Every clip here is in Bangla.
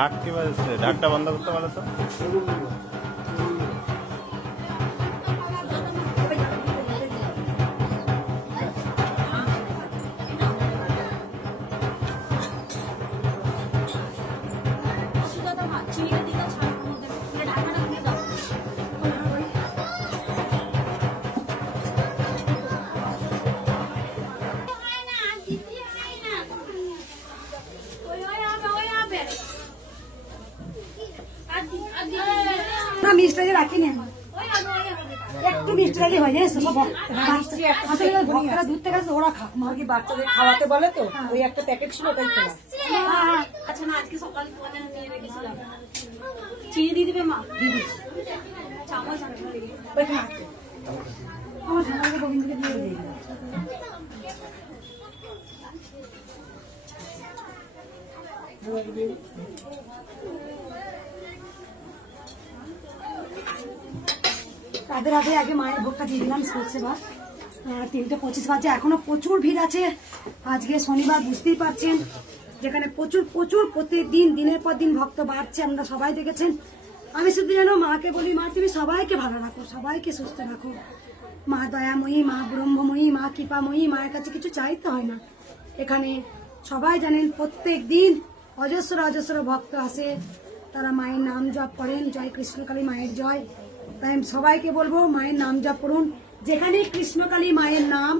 ঢাক কি বাজছে ঢাকটা বন্ধ করতে পারো তো? না মিষ্টি ওই হবে একটু মিষ্টি রাখলে হয় জানিস ভক্তরা দূর থেকে আসে ওরা খাক মা কি বাচ্চাদের খাওয়াতে বলে তো? ওই একটা প্যাকেট ছিল ওটাই খেলাম। আচ্ছা না আজকে সকালে ফোনে নিয়ে রেখেছিলাম চিনি দিয়ে দিবে মা? দিদি চামচ আনতে আমার সমাজে গোবিন্দকে দিয়ে দিই তাদের আগে আগে মায়ের ভোগটা দিয়ে দিলাম সেবা। আহ, তিনটে পঁচিশ বাজে এখনও প্রচুর ভিড় আছে। আজকে শনিবার বুঝতেই পারছেন যেখানে প্রচুর প্রচুর প্রতিদিন দিনের পর দিন ভক্ত বাড়ছে আমরা সবাই দেখেছেন। আমি শুধু যেন মাকে বলি মা তুমি সবাইকে ভালো রাখো সবাইকে সুস্থ রাখো। মা দয়াময়ী মা ব্রহ্মময়ী মা কৃপাময়ী মায়ের কাছে কিছু চাইতে হয় না। এখানে সবাই জানেন প্রত্যেক দিন অজস্র অজস্র ভক্ত আসে। তারা মায়ের নাম জপ করেন জয় কৃষ্ণকালী মায়ের জয়। তাই আমি সবাইকে বলব মায়ের নাম জপ করুন। যেখানেই কৃষ্ণকালী মায়ের নাম,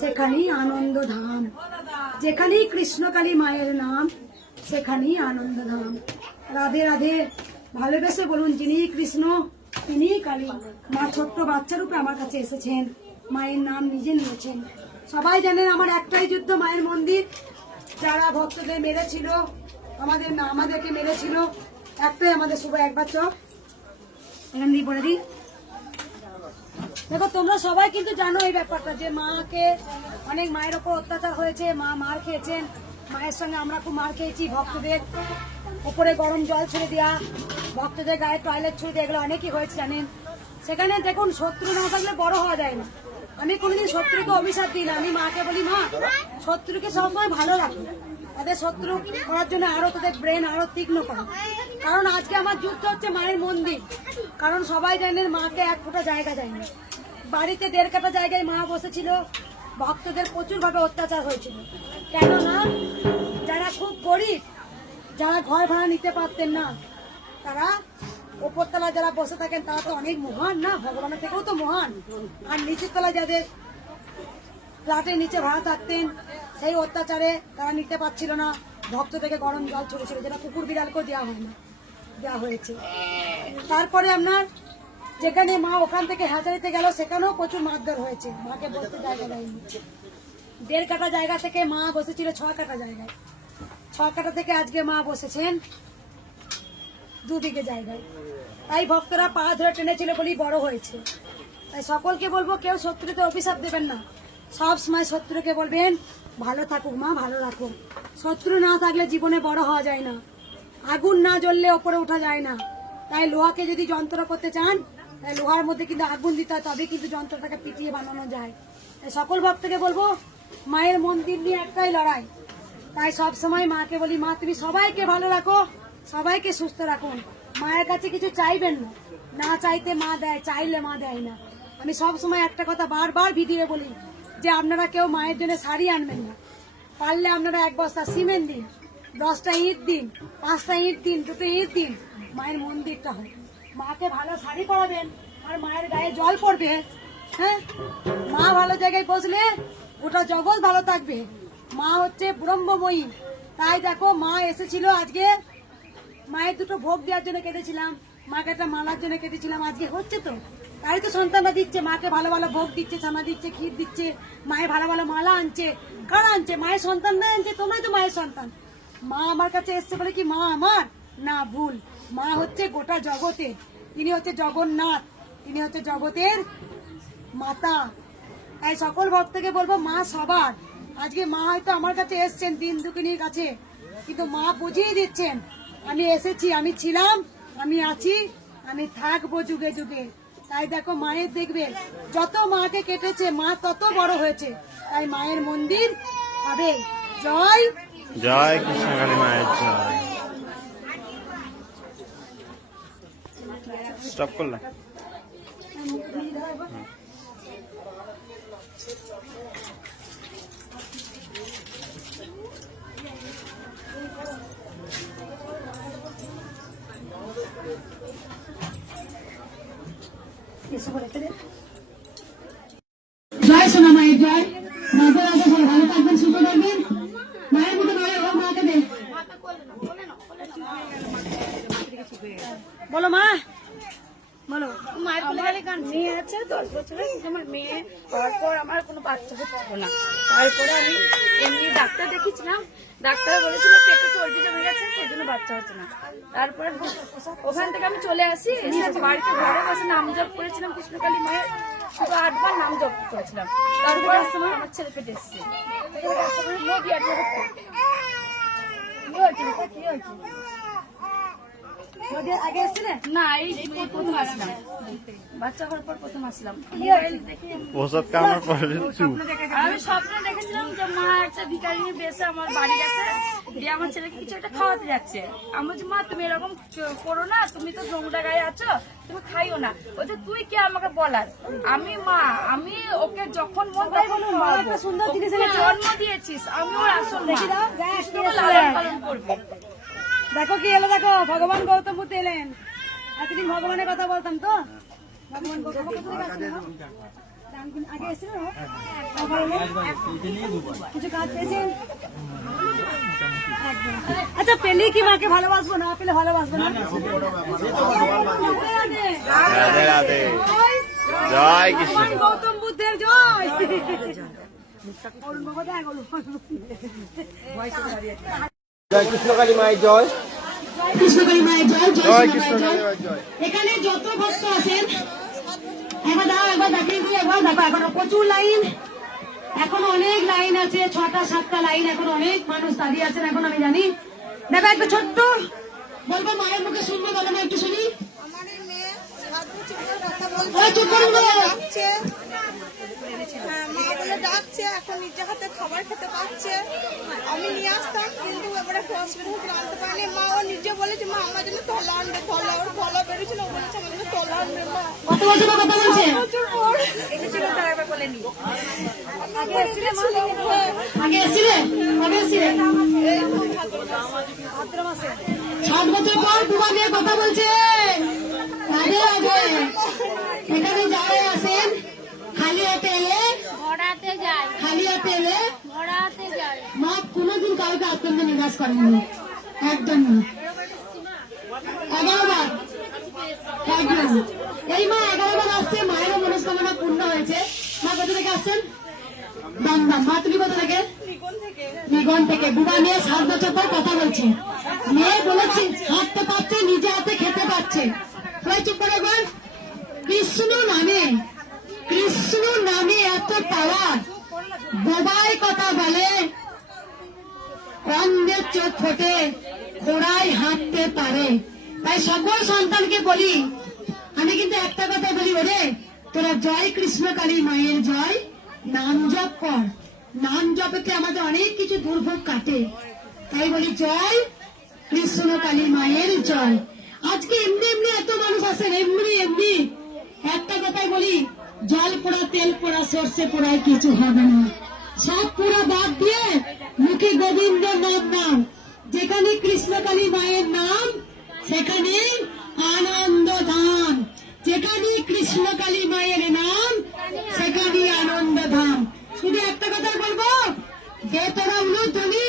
সেখানেই আনন্দ ধাম যেখানেই কৃষ্ণকালী মায়ের নাম, সেখানেই আনন্দ ধাম রাধে রাধে। ভালোবেসে বলুন যিনি কৃষ্ণ তিনি কালী। মা ছোট্ট বাচ্চা রূপে আমার কাছে এসেছেন। মায়ের নাম নিজে নিয়েছেন। সবাই জানেন আমার একটাই যুদ্ধ, মায়ের মন্দির। যারা ভক্তদের মেরেছিল, আমাদের আমাদেরকে মেরেছিল, একটাই আমাদের শুভ একবার চক এখান দিয়ে দিই। দেখো, তোমরা সবাই কিন্তু জানো এই ব্যাপারটা যে মাকে অনেক মায়ের ওপর অত্যাচার হয়েছে, মা মার খেয়েছেন, মায়ের সঙ্গে আমরা খুব মার খেয়েছি, ভক্তদের উপরে গরম জল ছেড়ে দেওয়া ভক্তদের গায়ে টয়লেট ছুঁড়ে দেওয়া এগুলো অনেকই হয়েছে, জানেন? সেখানে দেখুন, শত্রু না থাকলে বড় হওয়া যায় না। আমি কোনোদিন শত্রুকে অভিশাপ দিই না, আমি মাকে বলি, মা, শত্রুকে সবসময় ভালো রাখো। তাদের শত্রু করার জন্য আরও তাদের ব্রেন আরও তীক্ষ্ণ করো। কারণ আজকে আমার যুদ্ধ হচ্ছে মায়ের মন্দির। কারণ সবাই জানেন মাকে এক ফোঁটা জায়গা দেয় না বাড়িতে দেড় কাটা জায়গায় মা বসেছিল। ভক্তদের প্রচুর ভাবে অত্যাচার হয়েছিল। কেননা যারা খুব গরিব, যারা ঘর ভাড়া নিতে পারতেন না, তারা ওপরতলা যারা বসে থাকেন, তারা তো অনেক মহান না? ভগবানের থেকেও তো মহান। আর নিচের তলা যাদের ফ্ল্যাটের নিচে ভাড়া থাকতেন সেই অত্যাচারে তারা নিতে পারছিল না। ভক্ত থেকে গরম জল ছড়েছিল যেটা কুকুর বিড়ালকেও দেওয়া হয় না, দেওয়া হয়েছে। তারপরে আপনার যেখানে মা ওখান থেকে হাজারিতে গেল, সেখানেও প্রচুর মারধর হয়েছে। মাকে বসতে জায়গা দেয়নি। দেড় কাটা জায়গা থেকে মা বসেছিল, ছ কাটা জায়গায়। ছ কাটা থেকে আজকে মা বসেছেন দুদিকে জায়গায়। তাই ভক্তরা পা ধরে টেনেছিল বলেই বড় হয়েছে। তাই সকলকে বলব, কেউ শত্রুতে অভিশাপ দেবেন না। সব সময় শত্রুকে বলবেন, ভালো থাকুক মা, ভালো রাখো শত্রু না থাকলে জীবনে বড় হওয়া যায় না। আগুন না জ্বললে ওপরে ওঠা যায় না। তাই লোহাকে যদি যন্ত্র করতে চান, তাই লোহার মধ্যে কিন্তু আগুন দিতে হয় তবে কিন্তু যন্ত্রটাকে পিটিয়ে বানানো যায়। তাই সকল ভক্তকে বলব, মায়ের মন্দির নিয়ে একটাই লড়াই। তাই সব সময় মাকে বলি, মা, তুমি সবাইকে ভালো রাখো, সবাইকে সুস্থ রাখুন মায়ের কাছে কিছু চাইবেন না। না চাইতে মা দেয়, চাইলে মা দেয় না। আমি সব সময় একটা কথা বারবার ভিডিও বলি যে আপনারা কেউ মায়ের জন্য শাড়ি আনবেন না। পারলে আপনারা এক বস্তা সিমেন্ট দিন, দশটা ইট দিন, পাঁচটা ইট দিন, দুটো ইট দিন, মায়ের মন্দিরটা হয় মাকে ভালো শাড়ি পরাবেন, আর মায়ের গায়ে জল পড়বে হ্যাঁ? মা ভালো জায়গায় বসলে গোটা জগৎ ভালো থাকবে। মা হচ্ছে ব্রহ্মময়ী। তাই দেখো, মা এসেছিল আজকে মায়ের দুটো ভোগ দেওয়ার জন্য কেটেছিলাম, মাকে একটা মালার জন্য কেটেছিলাম, আজকে হচ্ছে তো। তাই তো সন্তানরা দিচ্ছে, মাকে ভালো ভালো ভোগ দিচ্ছে, ছানা দিচ্ছে, ক্ষীর দিচ্ছে মায়ের ভালো ভালো মালা আনছে। কারা আনছে? মায়ের সন্তান না আনছে, তোমায় তো মায়ের সন্তান। মা আমার কাছে এসছে বলে কি, মা আমার? না, ভুল। মা হচ্ছে গোটা জগতের। তিনি হচ্ছে জগন্নাথ। তিনি হচ্ছে জগতের মাতা। তাই সকল ভক্তকে বলব, মা সবার। আজকে মা হয়তো আমার কাছে এসছেন দিন দুকিনীর কাছে, কিন্তু মা বুঝিয়ে দিচ্ছেন, আমি এসেছি, আমি ছিলাম, আমি আছি, আমি থাকব যুগে যুগে। তাই দেখো মায়ের দেখবে যত মাকে কেটেছে মা তত বড় হয়েছে। তাই মায়ের মন্দির হবে। জয় জয় কৃষ্ণকালী মায়ের জয়। স্টপ করলাম। জয় সোনা মায়ের জয়। রাধে রাধে সবাই ভালো থাকবেন সুস্থ থাকবেন। মায়ের মতো মায়ের ওর মাকে দে বলো মা। বলো গেলে মেয়ে আছে দশ বছরের কিন্তু আমার মেয়ে হওয়ার পর আমার কোনো বাচ্চা হচ্ছিল না। তারপরে আমি এমনি ডাক্তার দেখিয়েছিলাম ডাক্তার বলেছিল পেটে চর্বি জমে গেছে সেই জন্য বাচ্চা হচ্ছে না। তারপরে ওখান থেকে আমি চলে আসি বাড়িতে ঘরে বসে নাম জপ করেছিলাম কৃষ্ণকালী মায়ের। শুধু আটবার নাম জপ করেছিলাম। তারপরে সময় আমার ছেলে পেটে এসছে। কি হয়েছে? বাবা? কি হয়েছে? নদীর আগে এসেছিলে না? এই এই প্রথম আসলাম। বাচ্চা হওয়ার পর প্রথম আসলাম। ওষুধ কামড় পরে আমি স্বপ্ন দেখেছিলাম যে মা একটা ভিকারি বেসে আমার বাড়ি গেছে দিয়ে আমার ছেলেকে কিছু একটা খাওয়াতে যাচ্ছে। আমি বলছি মা তুমি এরকম করো না তুমি তো নোংরা গায়ে আছো তুমি খাইও না। বলছে তুই কে আমাকে বলার? আমি মা আমি ওকে যখন মন তাই সুন্দর জন্ম দিয়েছিস আমি ওর আসল মা। পালন করবে। দেখো কি এলো দেখো ভগবান গৌতম বুদ্ধ এলেন। এতদিন ভগবানের কথা বলতাম তো। ভগবান গৌতম আগে এসেছিল? কিছু কাজ পেয়েছেন? আচ্ছা পেলে কি মাকে ভালোবাসবো না? পেলে ভালোবাসবো না? জয় কৃষ্ণ। গৌতম বুদ্ধের জয়। কৃষ্ণকালী মায়ের জয়। কৃষ্ণকালী মায়ের জয় জয় জয় কৃষ্ণ কৃষ্ণকালী মায়ের জয়। এখানে যত ভক্ত আছেন একবার দাও একবার দেখিয়ে দিই একবার দেখো এখনও প্রচুর লাইন। এখনও অনেক লাইন আছে ছটা সাতটা লাইন এখন অনেক মানুষ দাঁড়িয়ে আছেন এখন আমি জানি। দেখো একটু ছোট্ট বলব মায়ের মুখে শুনব বলো না একটু শুনি। এই মেয়ে ধরে কথা বলছে ওই চুপ করুন মা গো। বলে ডাকছে হ্যাঁ মা বলে ডাকছে এখন নিজে হাতে খাবার খেতে পাচ্ছে আমি নিয়ে আসতাম কিন্তু এবারে হসপিটাল থেকে আনতে পারিনি। মা ও নিজে বলেছে মা আমার জন্য তলা আনবে তলা ওর তলা বেরোছিল ও বলেছে আমার জন্য তলা আনবে মা। কত বছর কথা বলছে? প্রচুর পর? এসেছিল তার একবার বলে নি আগে এসেছিলে কবে এসেছিলে? ভাদ্র মাসে। সাত বছর পর বুবা নিয়ে কথা বলছে। রাধে রাধে এখানে যারা আছেন খালি হাতে এলে? ভরাতে যায় খালি হাতে এলে? ভরাতে যায় মা কোনোদিন কাউকে আতঙ্ক নিরাশ করেননি। একদম না। এগারো বার একদম। এই মা এগারো বার আসছে মায়েরও মনস্কামনা পূর্ণ হয়েছে। মা কোথা থেকে আসছেন? দমদম মা তুমি কোথা থেকে? নিগন থেকে। বুবা নিয়ে সাত বছর পর কথা বলছে। মেয়ে বলেছে হাঁটতে পারছে নিজে হাতে খেতে পারছে সবাই চুপ করে একবার কৃষ্ণ নামে কৃষ্ণ নামে এত পাওয়ার বোবাই কথা বলে অন্ধের চোখ ফোটে খোড়াই হাঁটতে পারে তাই সকল সন্তানকে বলি, আমি কিন্তু একটা কথা বলি ওরে, তোরা জয় কৃষ্ণ কালী মায়ের জয়, নাম জপ কর। নাম জপেতে আমাদের অনেক কিছু দুর্ভোগ কাটে। তাই বলি, জয় কৃষ্ণ কালী মায়ের জয়। আজকে এমনি এমনি এত মানুষ আছেন এমনি এমনি। একটা কথাই বলি, জল পোড়া, তেল পোড়া, সর্ষে পোড়ায় কিছু হবে না। সব পুরো বাদ দিয়ে মুখে গোবিন্দ নাম নাম যেখানে কৃষ্ণকালী মায়ের নাম সেখানে আনন্দ ধাম যেখানে কৃষ্ণ কালী মায়ের নাম সেখানে আনন্দ ধাম শুধু একটা কথা বলব, যে তোরা উলু তুমি